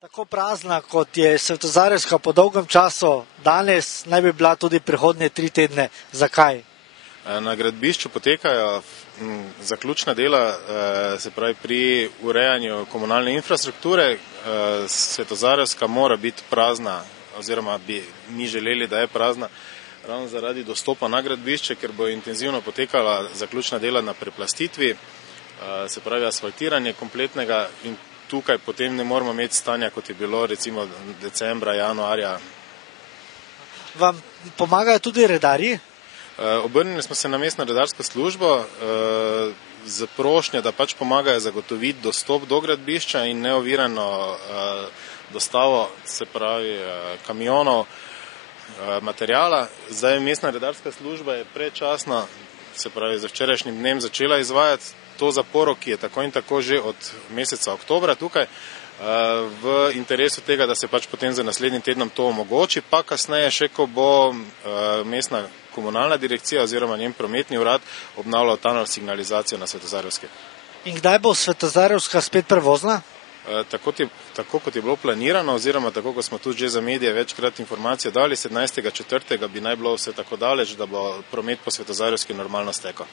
Tako prazna, kot je Svetozarevska po dolgem času, danes naj bi bila tudi prihodnje 3 tedne. Zakaj? Na gradbišču potekajo zaključna dela, se pravi pri urejanju komunalne infrastrukture. Svetozarevska mora biti prazna, oziroma bi mi želeli, da je prazna, ravno zaradi dostopa na gradbišče, ker bo intenzivno potekala zaključna dela na preplastitvi, se pravi asfaltiranje kompletnega, in tukaj potem ne moramo imeti stanja, kot je bilo recimo decembra, januarja. Vam pomagajo tudi redarji? Obrnili smo se na mestno redarsko službo z prošnjo, da pač pomagajo zagotoviti dostop do gradbišča in neovirano dostavo, se pravi kamionov, materijala. Zdaj mestna redarska služba je predčasno, se pravi za včerajšnjim dnem, začela izvajati to zaporo, ki je tako in tako že od meseca oktobra tukaj, v interesu tega, da se pač potem za naslednjim tednom to omogoči, pa kasneje še, ko bo mestna komunalna direkcija oziroma njen prometni urad obnavljal tunnel signalizacijo na Svetozarevski. In kdaj bo Svetozarevska spet prevozna? Tako kot je bilo planirano, oziroma tako kot smo tudi že za medije večkrat informacijo dali, 17.4. bi naj bilo vse tako daleč, da bo promet po Svetozarevski normalno stekel.